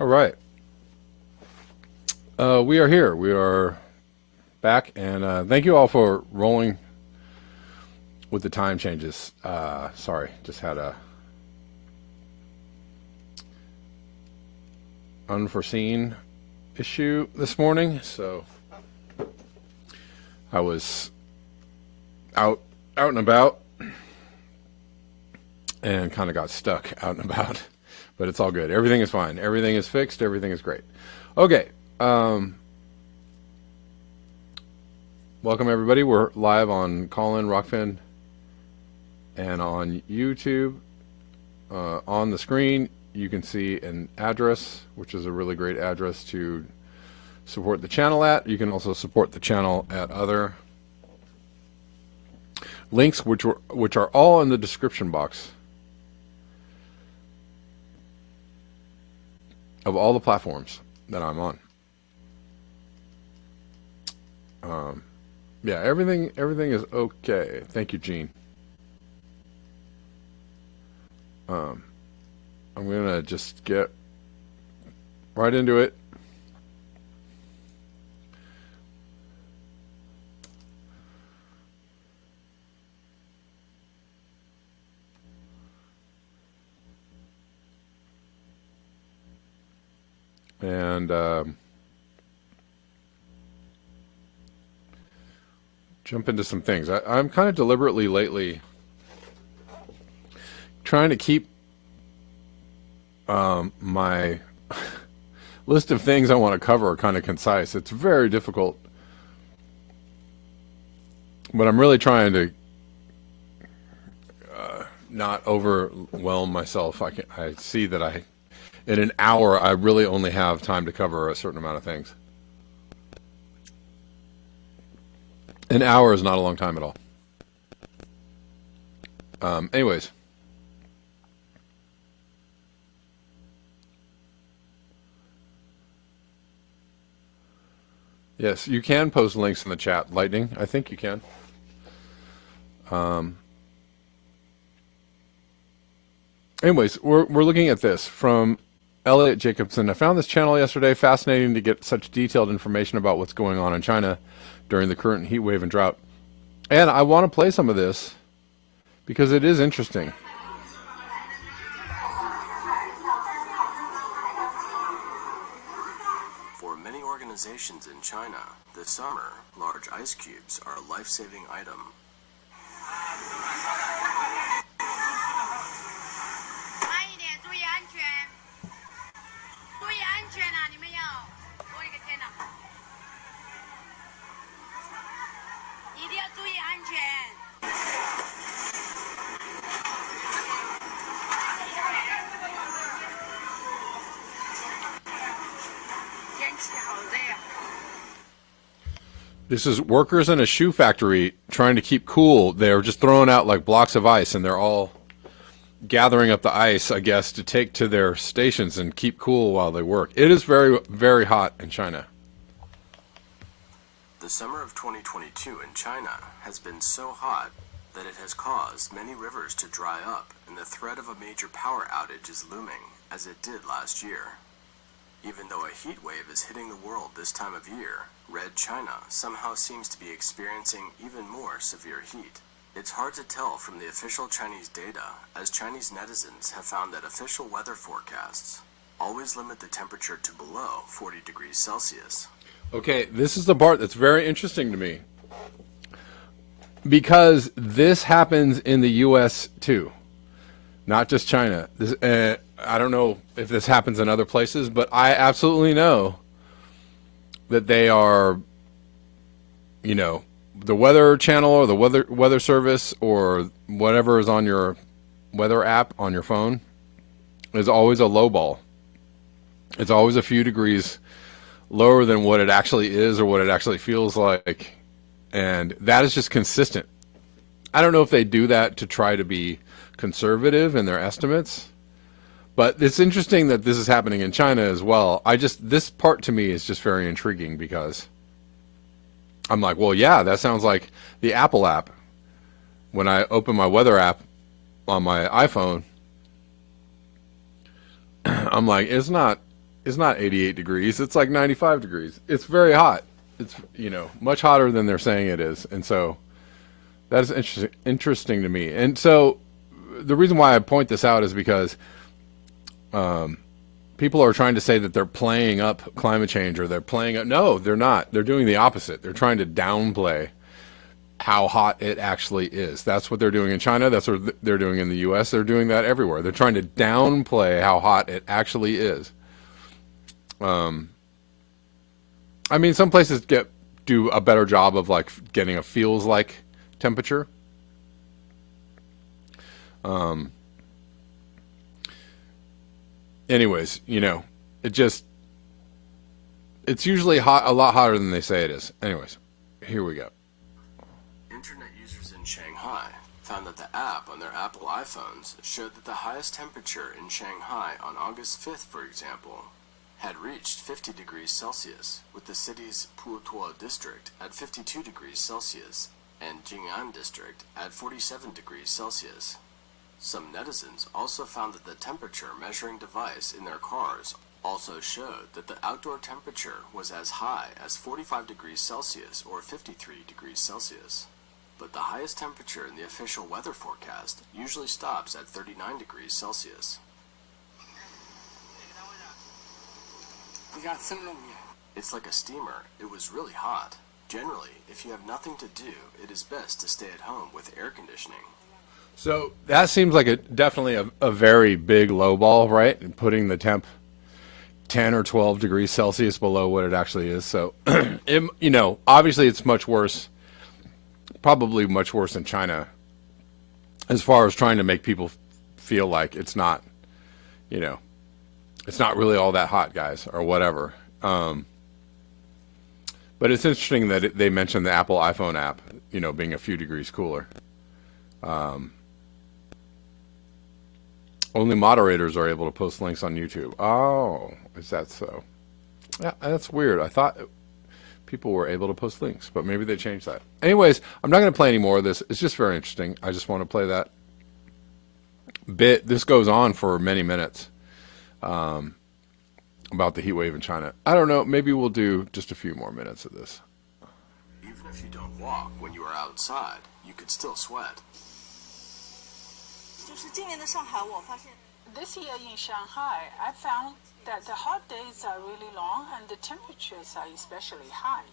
All right. We are here. We are back, and thank you all for rolling with the time changes. Sorry, just had a unforeseen issue this morning, so I was out and about and kind of got stuck out and about, but it's all good. Everything is fine. Everything is fixed. Everything is great. Okay. Welcome everybody. We're live on Callin, Rockfin, and on YouTube. On the screen, you can see an address, which is a really great address to support the channel at. You can also support the channel at other links, which are all in the description box of all the platforms that I'm on. Yeah, everything is okay. Thank you, Gene. I'm gonna just get right into it. And jump into some things. I'm kind of deliberately lately trying to keep my list of things I want to cover kind of concise. It's very difficult, but I'm really trying to not overwhelm myself. I see that in an hour, I really only have time to cover a certain amount of things. An hour is not a long time at all. Anyways. Yes, you can post links in the chat. Lightning, I think you can. Anyways, we're looking at this from Elliot Jacobson. I found this channel yesterday. Fascinating to get such detailed information about what's going on in China during the current heat wave and drought. And I want to play some of this because it is interesting. For many organizations in China, this summer, large ice cubes are a life-saving item. This is workers in a shoe factory trying to keep cool. They're just throwing out like blocks of ice, and they're all gathering up the ice, I guess, to take to their stations and keep cool while they work. It is very, very hot in China. The summer of 2022 in China has been so hot that it has caused many rivers to dry up, and the threat of a major power outage is looming, as it did last year. Even though a heat wave is hitting the world this time of year, Red China somehow seems to be experiencing even more severe heat. It's hard to tell from the official Chinese data, as Chinese netizens have found that official weather forecasts always limit the temperature to below 40 degrees Celsius. Okay, this is the part that's very interesting to me, because this happens in the U.S. too, not just China. I don't know if this happens in other places, but I absolutely know that they are, the Weather Channel or the weather service or whatever is on your weather app on your phone is always a low ball. It's always a few degrees lower than what it actually is or what it actually feels like, and that is just consistent. I don't know if they do that to try to be conservative in their estimates, but it's interesting that this is happening in China as well. This part to me is just very intriguing, because I'm like, well, yeah, that sounds like the Apple app. When I open my weather app on my iPhone, I'm like, it's not it's not 88 degrees. It's like 95 degrees. It's very hot. It's, much hotter than they're saying it is. And so that is interesting to me. And so the reason why I point this out is because people are trying to say that they're playing up climate change, or they're playing up. No, they're not. They're doing the opposite. They're trying to downplay how hot it actually is. That's what they're doing in China. That's what they're doing in the U.S. They're doing that everywhere. They're trying to downplay how hot it actually is. I mean, some places do a better job of like getting a feels like temperature. Anyways, it's usually hot, a lot hotter than they say it is. Anyways, here we go. Internet users in Shanghai found that the app on their Apple iPhones showed that the highest temperature in Shanghai on August 5th, for example, had reached 50 degrees Celsius, with the city's Putuo district at 52 degrees Celsius and Jing'an district at 47 degrees Celsius. Some netizens also found that the temperature measuring device in their cars also showed that the outdoor temperature was as high as 45 degrees Celsius or 53 degrees Celsius. But the highest temperature in the official weather forecast usually stops at 39 degrees Celsius. It's like a steamer. It was really hot. Generally, if you have nothing to do, it is best to stay at home with air conditioning. So that seems like definitely a very big low ball, right? And putting the temp 10 or 12 degrees Celsius below what it actually is. So, obviously it's much worse, probably much worse in China, as far as trying to make people feel like it's not, it's not really all that hot, guys, or whatever. But it's interesting that they mentioned the Apple iPhone app, being a few degrees cooler. Only moderators are able to post links on YouTube. Oh, is that so? Yeah, that's weird. I thought people were able to post links, but maybe they changed that. Anyways, I'm not going to play any more of this. It's just very interesting. I just want to play that bit. This goes on for many minutes about the heat wave in China. I don't know. Maybe we'll do just a few more minutes of this. Even if you don't walk when you are outside, you could still sweat. This year in Shanghai, I found that the hot days are really long and the temperatures are especially high.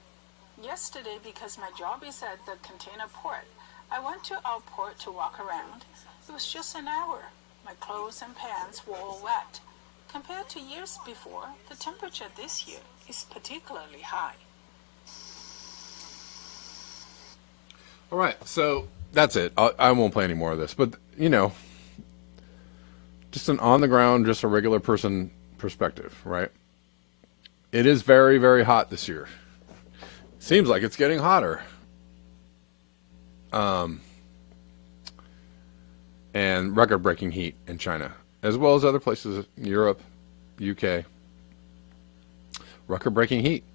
Yesterday, because my job is at the container port, I went to our port to walk around. It was just an hour. My clothes and pants were all wet. Compared to years before, the temperature this year is particularly high. All right, so that's it. I won't play any more of this, but just an on the ground, just a regular person perspective, right? It is very, very hot this year. Seems like it's getting hotter. And record-breaking heat in China, as well as other places, Europe, UK. Record-breaking heat.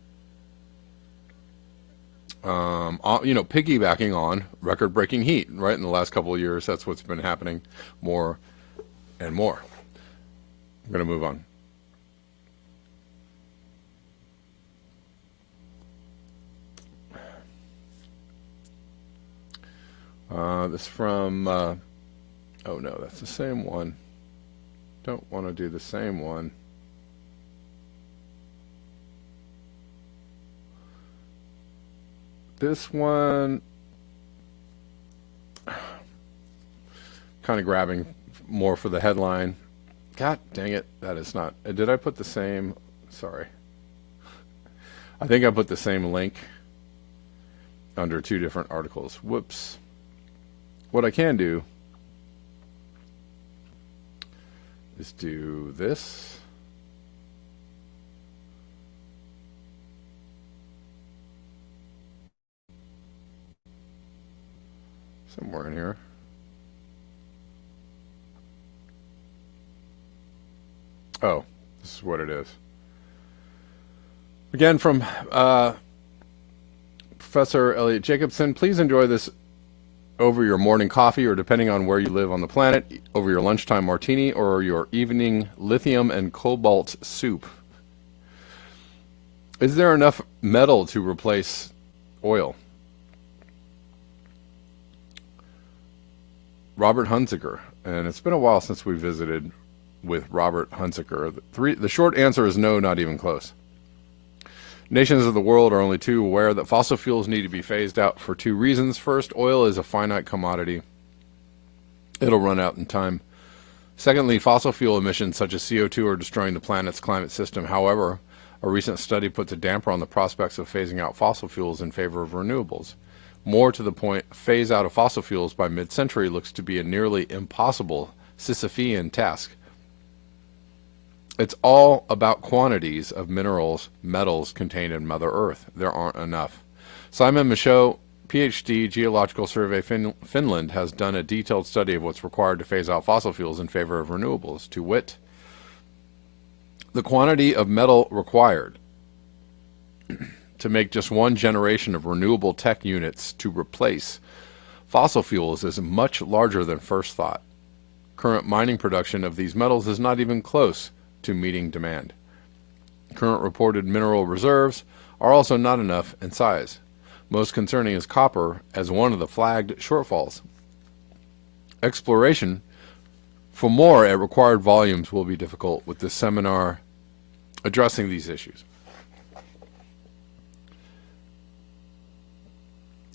Piggybacking on record-breaking heat, right? In the last couple of years, that's what's been happening more and more. I'm going to move on. This from, oh no, that's the same one. Don't want to do the same one. This one, kind of grabbing more for the headline. God dang it, that is not, did I put the same, sorry. I think I put the same link under two different articles. Whoops. What I can do is do this. Somewhere in here. Oh, this is what it is. Again, from Professor Elliot Jacobson. Please enjoy this over your morning coffee, or depending on where you live on the planet, over your lunchtime martini or your evening lithium and cobalt soup. Is there enough metal to replace oil? Robert Hunziker, and it's been a while since we visited with Robert Hunziker. The short answer is no, not even close. Nations of the world are only too aware that fossil fuels need to be phased out for two reasons. First, oil is a finite commodity. It'll run out in time. Secondly, fossil fuel emissions such as CO2 are destroying the planet's climate system. However, a recent study puts a damper on the prospects of phasing out fossil fuels in favor of renewables. More to the point, phase out of fossil fuels by mid-century looks to be a nearly impossible Sisyphean task. It's all about quantities of minerals, metals contained in Mother Earth. There aren't enough. Simon Michaud, PhD, Geological Survey Finland, has done a detailed study of what's required to phase out fossil fuels in favor of renewables. To wit, the quantity of metal required to make just one generation of renewable tech units to replace fossil fuels is much larger than first thought. Current mining production of these metals is not even close to meeting demand. Current reported mineral reserves are also not enough in size. Most concerning is copper as one of the flagged shortfalls. Exploration for more at required volumes will be difficult, with this seminar addressing these issues.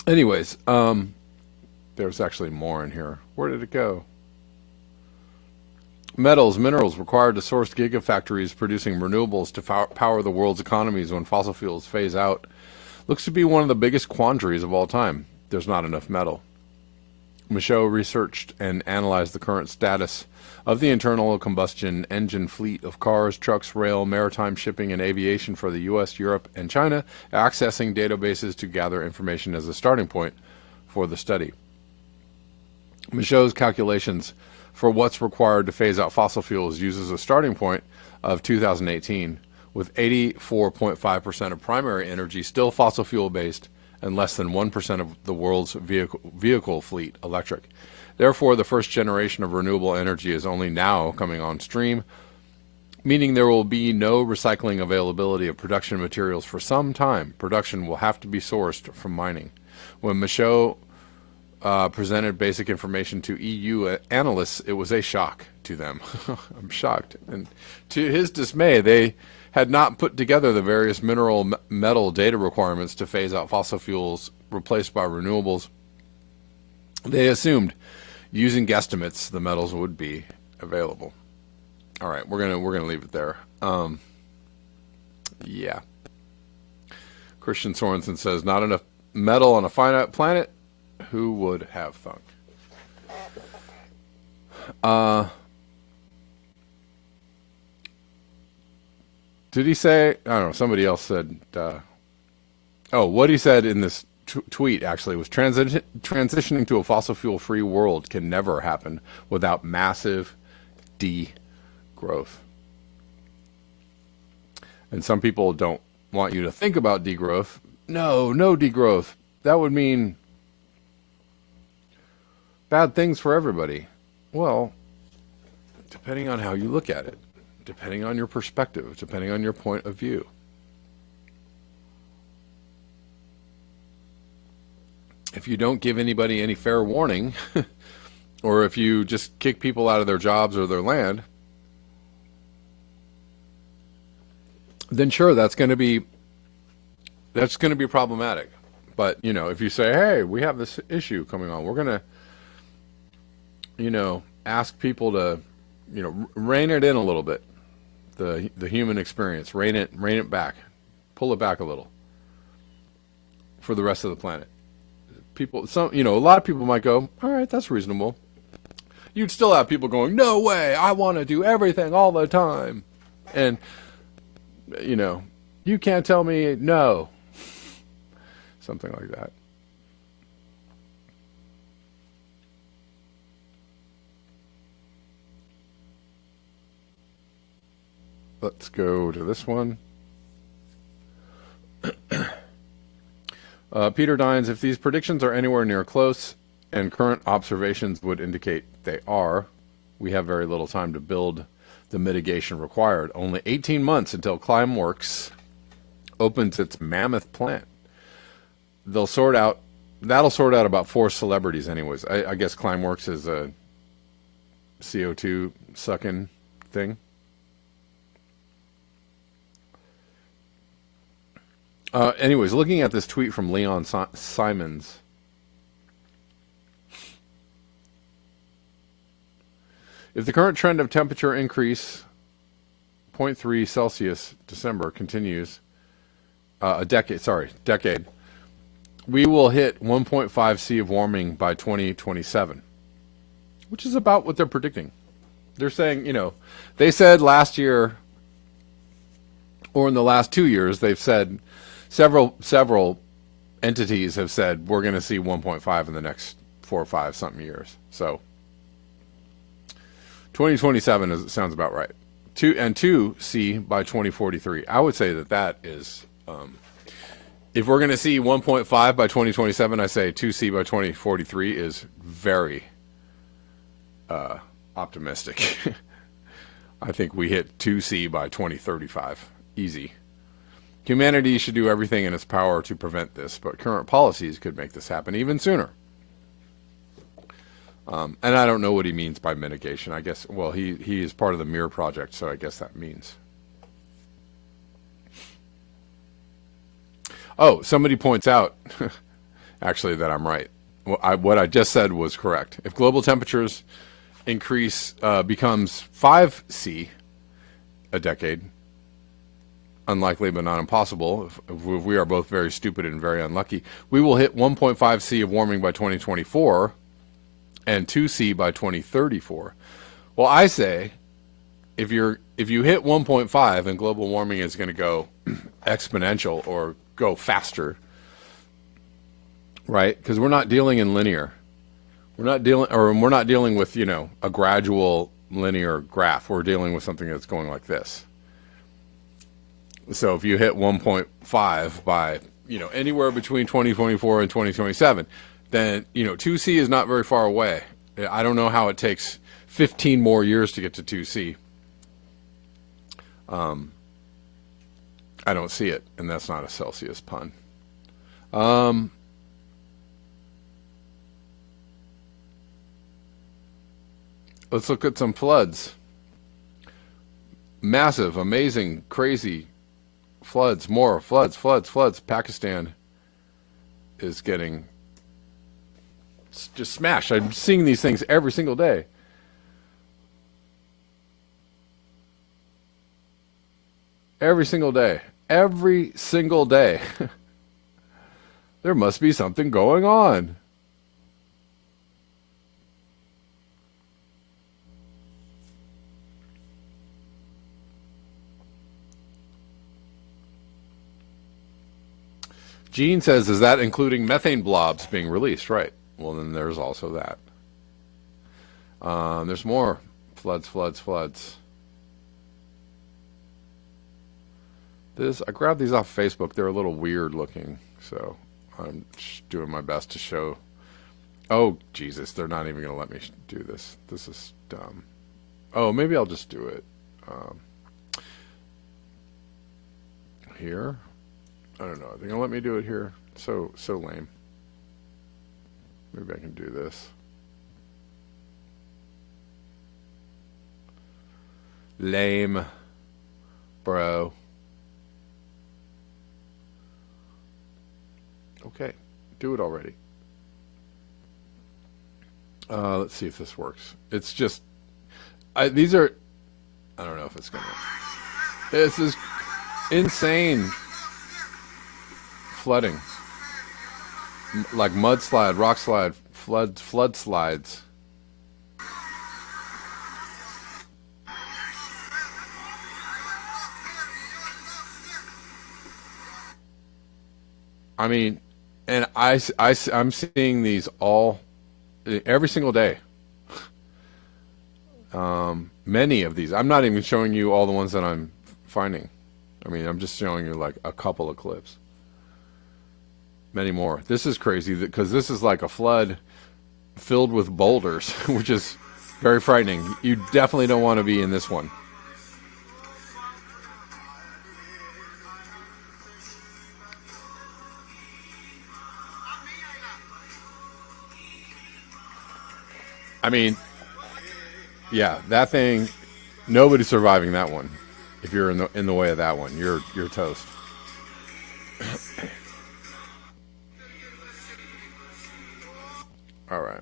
Anyways, there's actually more in here. Where did it go? Metals, minerals required to source gigafactories producing renewables to power the world's economies when fossil fuels phase out looks to be one of the biggest quandaries of all time. There's not enough metal. Michaud researched and analyzed the current status of the internal combustion engine fleet of cars, trucks, rail, maritime shipping, and aviation for the U.S., Europe, and China, accessing databases to gather information as a starting point for the study. Michaud's calculations for what's required to phase out fossil fuels uses a starting point of 2018, with 84.5% of primary energy still fossil fuel based and less than 1% of the world's vehicle fleet electric. Therefore, the first generation of renewable energy is only now coming on stream, meaning there will be no recycling availability of production materials for some time. Production will have to be sourced from mining. When Michaud presented basic information to EU analysts, it was a shock to them. I'm shocked. And to his dismay, they had not put together the various mineral metal data requirements to phase out fossil fuels replaced by renewables. They assumed, using guesstimates, the metals would be available. All right, we're gonna leave it there. Yeah. Christian Sorensen says, not enough metal on a finite planet. Who would have thunk? Did he say, I don't know, somebody else said, what he said in this tweet actually was transitioning to a fossil fuel free world can never happen without massive degrowth. And some people don't want you to think about degrowth. No degrowth. That would mean bad things for everybody. Well, depending on how you look at it, depending on your perspective, depending on your point of view. If you don't give anybody any fair warning, or if you just kick people out of their jobs or their land, then sure, that's going to be problematic. But, if you say, hey, we have this issue coming on, we're going to, ask people to, rein it in a little bit. The human experience, rein it back, pull it back a little for the rest of the planet. A lot of people might go, all right, that's reasonable. You'd still have people going, no way, I want to do everything all the time. And, you can't tell me no. Something like that. Let's go to this one. Peter Dines, if these predictions are anywhere near close, and current observations would indicate they are, we have very little time to build the mitigation required. Only 18 months until Climeworks opens its mammoth plant. That'll sort out about 4 celebrities anyways. I guess Climeworks is a CO2 sucking thing. Anyways, looking at this tweet from Leon Simons. If the current trend of temperature increase 0.3 Celsius December continues decade, we will hit 1.5 C of warming by 2027, which is about what they're predicting. They're saying, they said last year, or in the last 2 years, they've said several entities have said we're going to see 1.5 in the next 4 or 5 something years. So 2027 sounds about right. 2C by 2043. I would say that is, if we're going to see 1.5 by 2027, I say 2C by 2043 is very optimistic. I think we hit 2C by 2035. Easy. Humanity should do everything in its power to prevent this, but current policies could make this happen even sooner. And I don't know what he means by mitigation. I guess, well, he is part of the Mirror Project, so I guess that means. Oh, somebody points out, actually, that I'm right. What I just said was correct. If global temperatures increase becomes 5C a decade, unlikely but not impossible, if we are both very stupid and very unlucky, we will hit 1.5 C of warming by 2024 and 2C by 2034. Well, I say if you hit 1.5 and global warming is going to go exponential or go faster, right? Because we're not dealing in linear. We're not dealing with, a gradual linear graph. We're dealing with something that's going like this. So if you hit 1.5 by, anywhere between 2024 and 2027, then, 2C is not very far away. I don't know how it takes 15 more years to get to 2C. I don't see it, and that's not a Celsius pun. Let's look at some floods. Massive, amazing, crazy floods, more floods. Pakistan is getting just smashed. I'm seeing these things every single day. Every single day. There must be something going on. Gene says, is that including methane blobs being released? Right. Well, then there's also that. There's more floods. I grabbed these off Facebook. They're a little weird looking, so I'm just doing my best to show. Oh, Jesus, they're not even going to let me do this. This is dumb. Oh, maybe I'll just do it here. I don't know. Are they going to let me do it here? So lame. Maybe I can do this. Lame, bro. Okay, do it already. Let's see if this works. It's just, these are, I don't know if it's gonna. This is insane. Flooding, like mudslide, rock slide, flood slides. I mean, and I'm seeing these every single day. Many of these. I'm not even showing you all the ones that I'm finding. I mean, I'm just showing you like a couple of clips. Many more. This is crazy because this is like a flood filled with boulders, which is very frightening. You definitely don't want to be in this one. I mean, yeah, that thing. Nobody's surviving that one. If you're in the way of that one, you're toast. All right.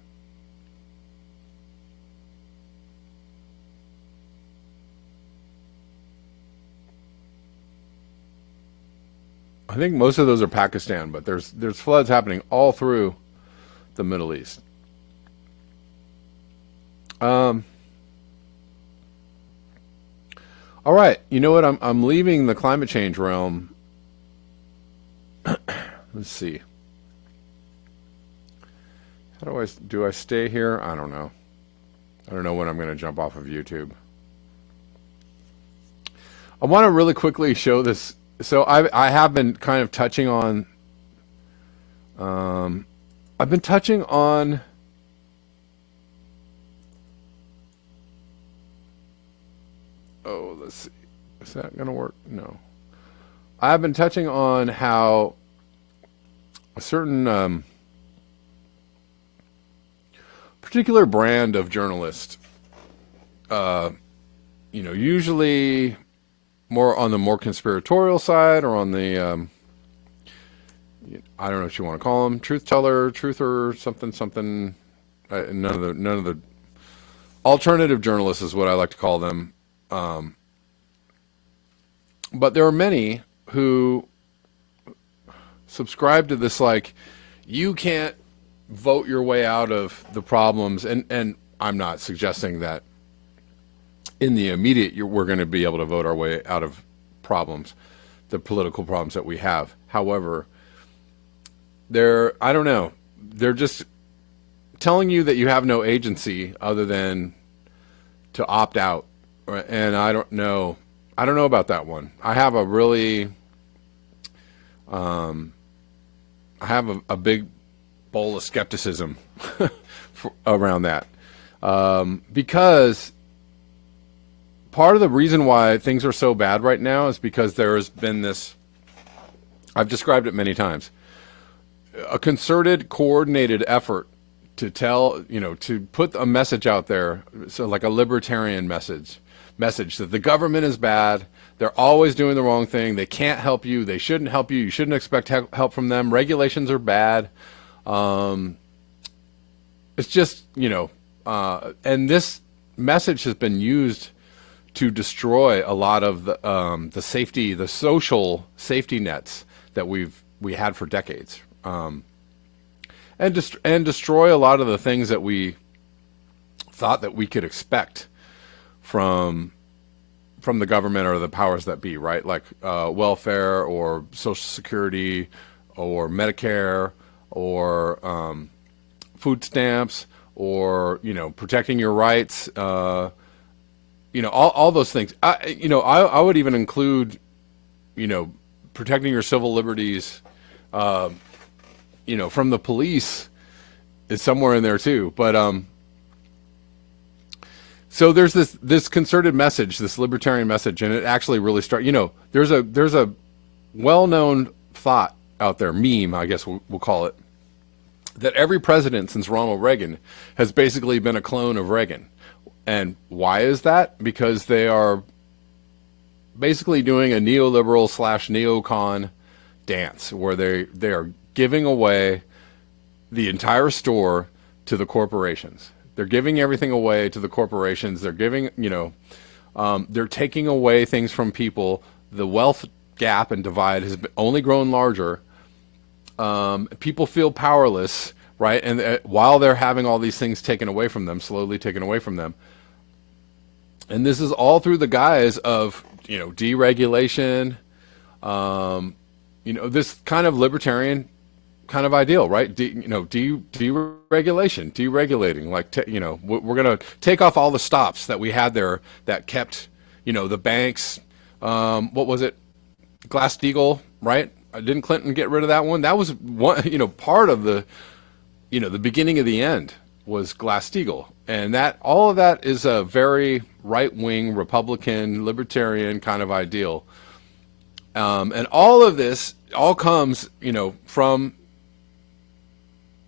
I think most of those are Pakistan, but there's floods happening all through the Middle East. Um, all right, you know what? I'm leaving the climate change realm. Let's see. How do I stay here? I don't know. I don't know when I'm going to jump off of YouTube. I want to really quickly show this. So I have been kind of touching on. Um, I've been touching on. Oh, let's see. Is that going to work? No. I've been touching on how a certain particular brand of journalist, uh, usually more on the more conspiratorial side or on the I don't know what you want to call them, truth teller, truther, something, something. None of the alternative journalists is what I like to call them. Um, but there are many who subscribe to this, like, you can't vote your way out of the problems, and I'm not suggesting that in the immediate we're going to be able to vote our way out of problems, the political problems that we have. However, I don't know, they're just telling you that you have no agency other than to opt out. And I don't know about that one. I have a really I have a big bowl of skepticism around that, because part of the reason why things are so bad right now is because there has been this, I've described it many times, a concerted, coordinated effort to to put a message out there, so like a libertarian message that the government is bad, they're always doing the wrong thing, they can't help you, they shouldn't help you, you shouldn't expect help from them, regulations are bad. It's just, and this message has been used to destroy a lot of the social safety nets that we had for decades, and destroy a lot of the things that we thought that we could expect from the government or the powers that be, right? Like welfare or Social Security or Medicare or food stamps or protecting your rights. All those things. I would even include, protecting your civil liberties, from the police is somewhere in there too. But so there's this concerted message, this libertarian message, and it actually really there's a well-known thought out there, meme, I guess we'll call it, that every president since Ronald Reagan has basically been a clone of Reagan. And why is that? Because they are basically doing a neoliberal / neocon dance where they are giving away the entire store to the corporations. They're giving everything away to the corporations. They're giving, they're taking away things from people. The wealth gap and divide has only grown larger. People feel powerless, right? And while they're having all these things taken away from them, slowly taken away from them. And this is all through the guise of, deregulation, this kind of libertarian kind of ideal, right? Deregulation, deregulating, like, we're going to take off all the stops that we had there that kept, the banks, what was it? Glass-Steagall, right? Didn't Clinton get rid of that one? That was one, part of the, the beginning of the end was Glass-Steagall. And all of that is a very right-wing, Republican, libertarian kind of ideal. And all of this all comes, from,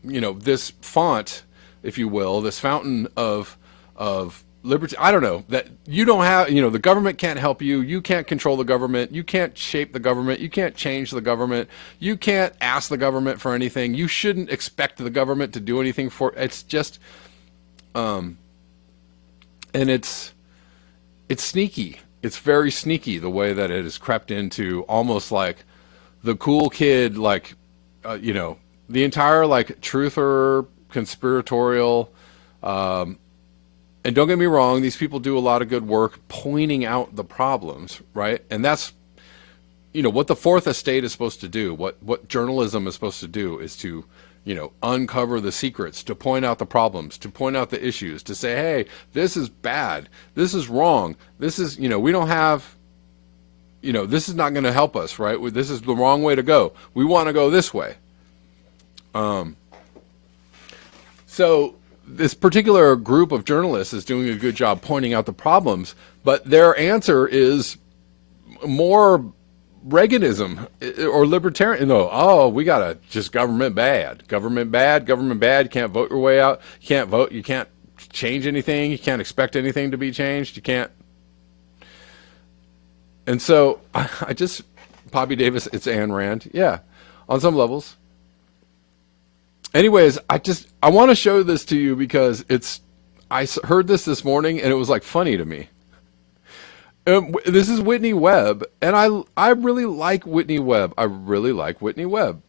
this font if you will, this fountain of liberty. I don't know, that you don't have, the government can't help you. You can't control the government. You can't shape the government. You can't change the government. You can't ask the government for anything. You shouldn't expect the government to do anything for. It's just, and it's sneaky. It's very sneaky the way that it has crept into almost like the cool kid, like, the entire like truther, conspiratorial. And don't get me wrong, these people do a lot of good work pointing out the problems, right? And that's, what the fourth estate is supposed to do, what journalism is supposed to do is to, uncover the secrets, to point out the problems, to point out the issues, to say, hey, this is bad, this is wrong, this is, we don't have, this is not going to help us, right? This is the wrong way to go. We want to go this way. So this particular group of journalists is doing a good job pointing out the problems, but their answer is more Reaganism or libertarian. No, oh, we gotta just government bad, government bad, government bad. You can't vote your way out. You can't vote. You can't change anything. You can't expect anything to be changed. You can't. And so I just, Poppy Davis, it's Ayn Rand. Yeah, on some levels. Anyways, I want to show this to you because I heard this morning and it was like funny to me. This is Whitney Webb, and I really like Whitney Webb. I really like Whitney Webb.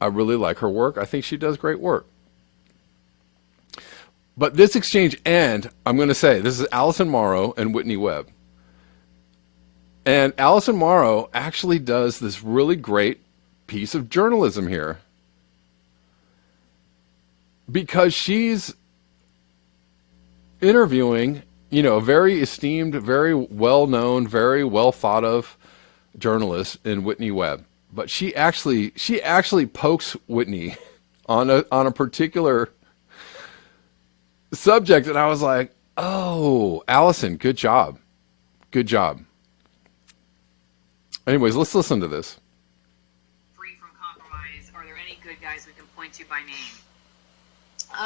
I really like her work. I think she does great work. But this exchange, and I'm going to say, this is Alison Morrow and Whitney Webb. And Alison Morrow actually does this really great piece of journalism here, because she's interviewing, a very esteemed, very well-known, very well thought of journalist in Whitney Webb. But she actually pokes Whitney on a particular subject, and I was like, oh, Allison, good job. Good job. Anyways, let's listen to this. Free from compromise, are there any good guys we can point to by name?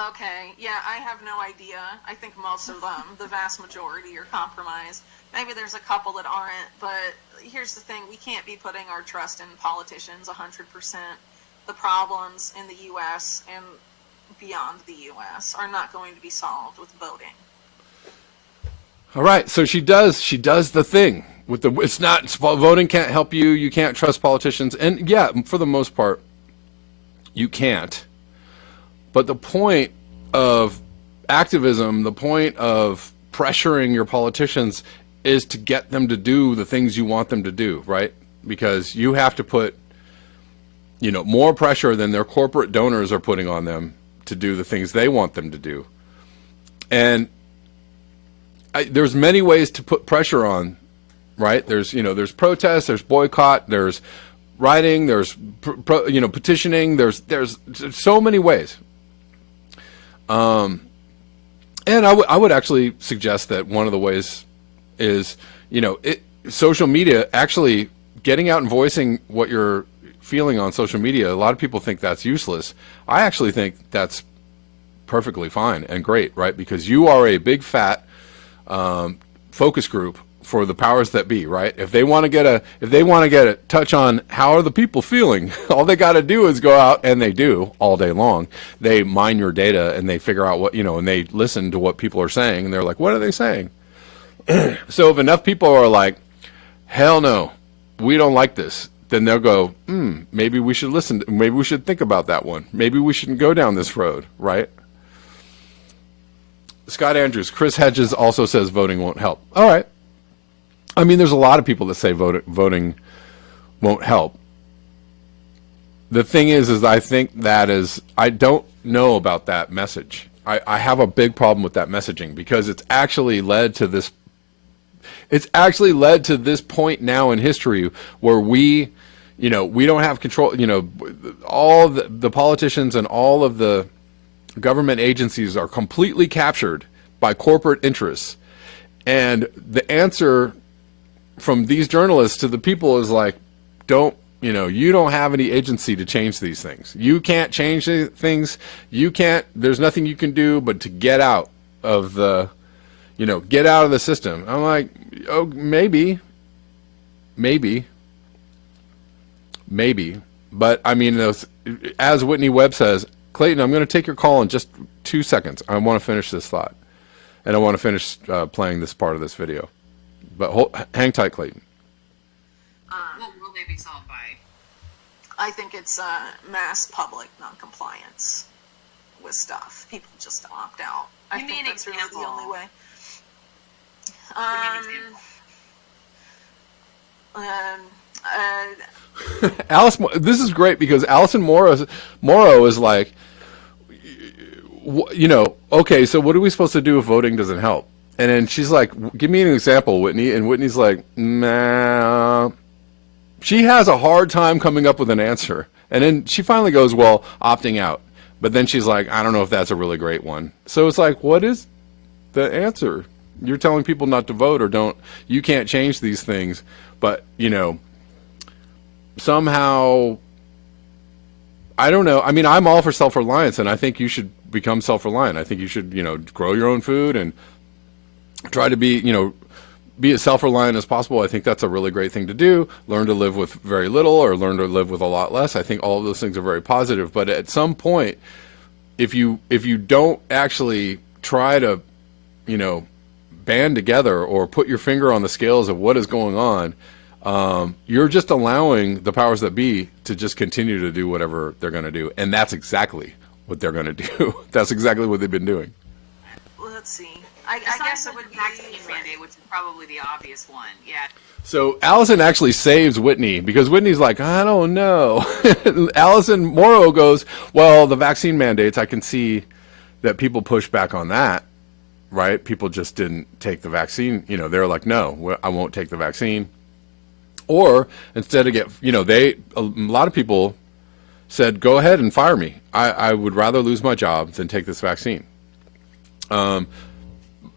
Okay, yeah, I have no idea. I think most of them, the vast majority, are compromised. Maybe there's a couple that aren't, but here's the thing. We can't be putting our trust in politicians 100%. The problems in the U.S. and beyond the U.S. are not going to be solved with voting. All right, so she does the thing with voting can't help you. You can't trust politicians, and yeah, for the most part, you can't. But the point of activism, the point of pressuring your politicians is to get them to do the things you want them to do, right? Because you have to put, more pressure than their corporate donors are putting on them to do the things they want them to do. And there's many ways to put pressure on, right? There's protest, there's boycott, there's writing, there's petitioning, there's so many ways. And I would actually suggest that one of the ways is, social media, actually getting out and voicing what you're feeling on social media. A lot of people think that's useless. I actually think that's perfectly fine and great, right? Because you are a big fat focus group for the powers that be, right? If they want to get a touch on how are the people feeling, all they got to do is go out, and they do all day long. They mine your data and they figure out what, and they listen to what people are saying, and they're like, what are they saying? So if enough people are like, hell no, we don't like this, then they'll go, maybe we should maybe we should think about that one. Maybe we shouldn't go down this road, right? Scott Andrews, Chris Hedges also says voting won't help. All right. I mean, there's a lot of people that say voting won't help. The thing is I think I don't know about that message. I have a big problem with that messaging, because it's actually led to this point now in history where we don't have control. All the politicians and all of the government agencies are completely captured by corporate interests. And the answer from these journalists to the people is like, don't you don't have any agency to change these things. You can't change things. You can't, there's nothing you can do but to get out of the, get out of the system. I'm like, oh, maybe. But I mean, as Whitney Webb says, Clayton, I'm going to take your call in just 2 seconds. I want to finish this thought. And I want to finish playing this part of this video. But hang tight, Clayton. What will they be solved by? I think it's mass public noncompliance with stuff. People just opt out. I Give me think an that's really example. the only way. Alice, this is great because Alison Morrow is like, okay, so what are we supposed to do if voting doesn't help? And then she's like, give me an example, Whitney. And Whitney's like, nah. She has a hard time coming up with an answer. And then she finally goes, well, opting out. But then she's like, I don't know if that's a really great one. So it's like, what is the answer? You're telling people not to vote or you can't change these things. But, somehow, I don't know. I mean, I'm all for self-reliance, and I think you should become self-reliant. I think you should, grow your own food and try to be as self-reliant as possible. I think that's a really great thing to do. Learn to live with very little or learn to live with a lot less. I think all of those things are very positive. But at some point, if you don't actually try to, band together or put your finger on the scales of what is going on, you're just allowing the powers that be to just continue to do whatever they're going to do. And that's exactly what they're going to do. That's exactly what they've been doing. Let's see. I guess it would be vaccine mandate, which is probably the obvious one. Yeah. So Allison actually saves Whitney because Whitney's like, I don't know. Alison Morrow goes, well, the vaccine mandates, I can see that people push back on that, right? People just didn't take the vaccine. They're like, no, I won't take the vaccine. Or instead of a lot of people said, go ahead and fire me. I would rather lose my job than take this vaccine.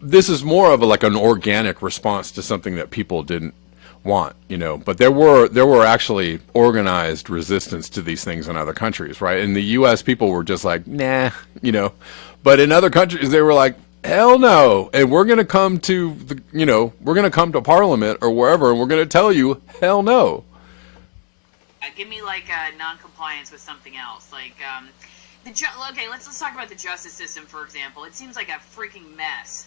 This is more of an organic response to something that people didn't want, but there were actually organized resistance to these things in other countries, right? In the US, people were just like, nah, but in other countries, they were like, hell no. And we're going to come to we're going to come to Parliament or wherever, and we're going to tell you, hell no. Give me non-compliance with something else, okay, let's talk about the justice system, for example. It seems like a freaking mess,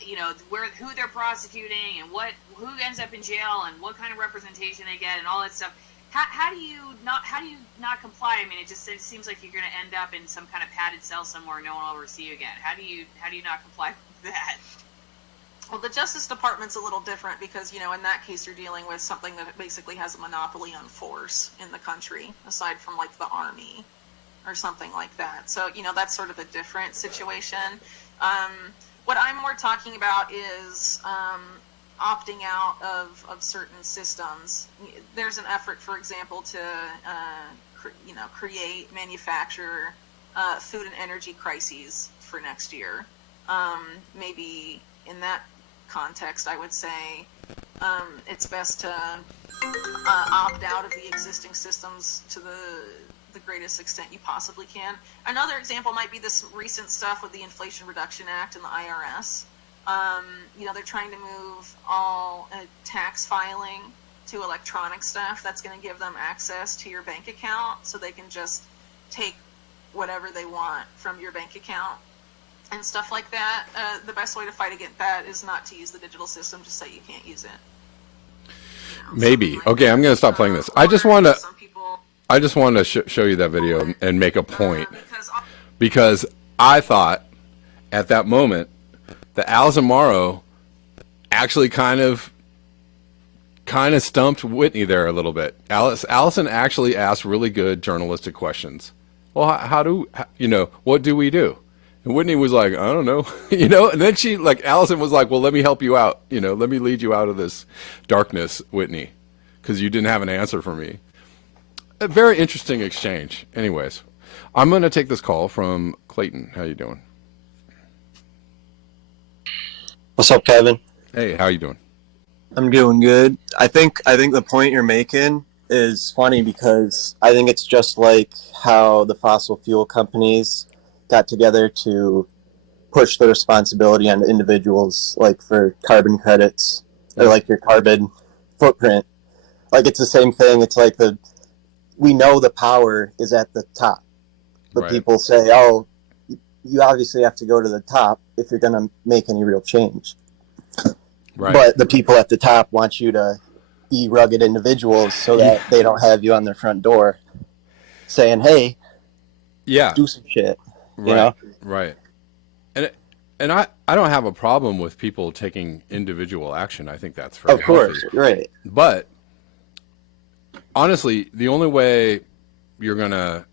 who they're prosecuting and who ends up in jail and what kind of representation they get and all that stuff. How do you not comply? I mean, it seems like you're going to end up in some kind of padded cell somewhere, no one will ever see you again. How do you not comply with that? Well, the Justice Department's a little different because, in that case, you're dealing with something that basically has a monopoly on force in the country, aside from, the Army or something like that. So, that's sort of a different situation. What I'm more talking about is opting out of certain systems. There's an effort, for example, to, create, manufacture food and energy crises for next year. Maybe in that context, I would say it's best to opt out of the existing systems to the greatest extent you possibly can. Another example might be this recent stuff with the Inflation Reduction Act and the IRS. They're trying to move all tax filing to electronic stuff. That's going to give them access to your bank account so they can just take whatever they want from your bank account and stuff like that. The best way to fight against that is not to use the digital system, just say you can't use it. Maybe. Okay, I'm going to stop playing this. I just want to show you that video and make a point. Because I thought at that moment that Alison Morrow actually kind of stumped Whitney there a little bit. Allison actually asked really good journalistic questions. Well, what do we do? And Whitney was like, I don't know, and then Allison was like, well, let me help you out. Let me lead you out of this darkness, Whitney, because you didn't have an answer for me. A very interesting exchange. Anyways, I'm going to take this call from Clayton. How you doing? What's up, Kevin? Hey, how you doing? I'm doing good. I think the point you're making is funny because I think it's just like how the fossil fuel companies got together to push the responsibility on individuals, like for carbon credits or Mm. like your carbon footprint. Like it's the same thing. It's like we know the power is at the top, but Right. people say, "Oh, you obviously have to go to the top if you're going to make any real change." Right. But the people at the top want you to be rugged individuals so that Yeah. they don't have you on their front door saying, "Hey, Yeah. do some shit." You Right. know? Right. And I don't have a problem with people taking individual action. I think that's very Of healthy. course, right? But honestly, the only way you're gonna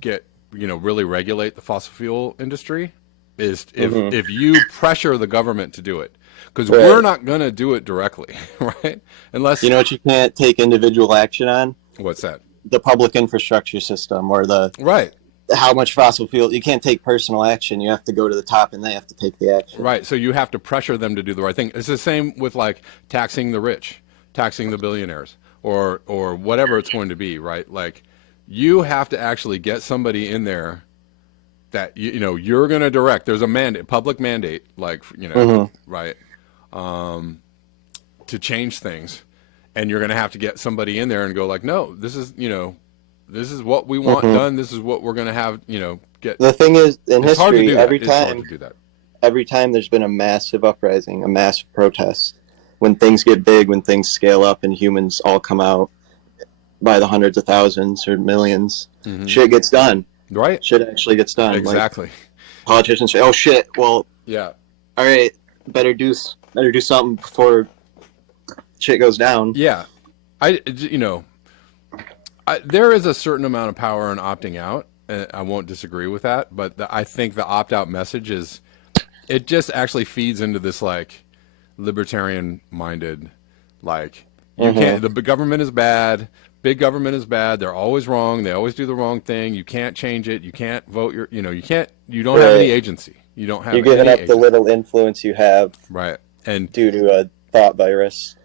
get really regulate the fossil fuel industry is Mm-hmm. if you pressure the government to do it, because we're Right. not gonna do it directly, right? Unless You know what you can't take individual action on? what's that? The public infrastructure system or the Right. how much fossil fuel. You can't take personal action. You have to go to the top, and they have to take the action. Right. So you have to pressure them to do the right thing. It's the same with like taxing the rich, taxing the billionaires, or whatever it's going to be, right? Like you have to actually get somebody in there that you're going to direct. There's a mandate, public mandate, like Mm-hmm. right, to change things, and you're going to have to get somebody in there and go like, no, this is what we want Mm-hmm. done. This is what we're going to have. Get. The thing is, in It's hard to history, do that. It's hard to do that. every time there's been a massive uprising, a massive protest, when things get big, when things scale up, and humans all come out by the hundreds of thousands or 1000000s, Mm-hmm. shit gets done. Right. Shit actually gets done. Exactly. Like politicians say, "Oh shit, well, Yeah. all right, better do something before shit goes down." Yeah. There is a certain amount of power in opting out. I won't disagree with that, but I think the opt out message it just actually feeds into this like libertarian minded, like you Mm-hmm. can't, the government is bad. Big government is bad. They're always wrong. They always do the wrong thing. You can't change it. You can't vote you don't have any Right. agency. You don't have You're giving any up the agency. little influence you have Right. And due to a thought virus.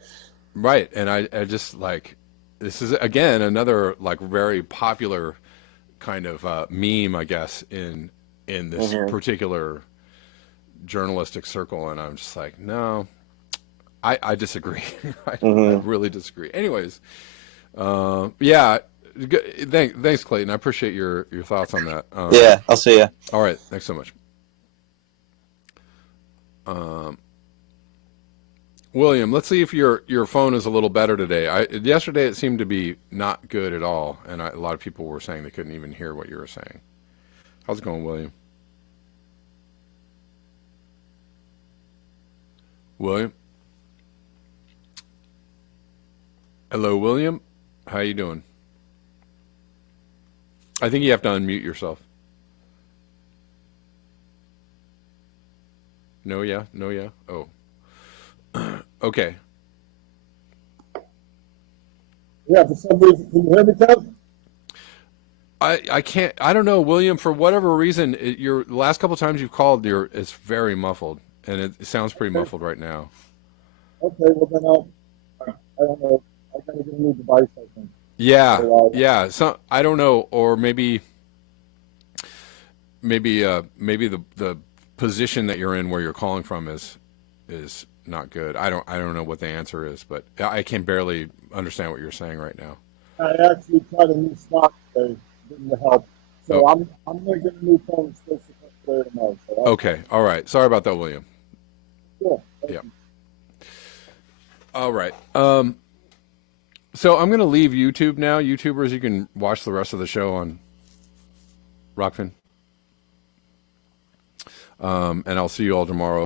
right. And I just like, this is again another like very popular kind of meme, I guess, in this Mm-hmm. particular journalistic circle, and I'm just like, no, I disagree. I Mm-hmm. really disagree. Anyways, yeah, thanks, Clayton. I appreciate your thoughts on that. Yeah, I'll see ya. All right, thanks so much. William, let's see if your phone is a little better today. Yesterday it seemed to be not good at all, and a lot of people were saying they couldn't even hear what you were saying. How's it going, William? William? Hello, William? How you doing? I think you have to unmute yourself. No, yeah? No, yeah? Oh. Okay. Yeah, for some reason, can you hear me, Kev? I can't, I don't know, William, for whatever reason, the last couple times you've called, it's very muffled, and it sounds pretty muffled right now. Okay, well then I don't know. I gotta get a new device, I think. Yeah, So, yeah. So I don't know, or maybe the position that you're in where you're calling from is not good. I don't know what the answer is, but I can barely understand what you're saying right now. I actually tried a new stock today, didn't help. So Oh, I'm gonna get a new phone. It's supposed to come today tomorrow. So that's okay. All right. Sorry about that, William. cool. Yeah. All right. So I'm going to leave YouTube now. YouTubers, you can watch the rest of the show on Rockfin. And I'll see you all tomorrow.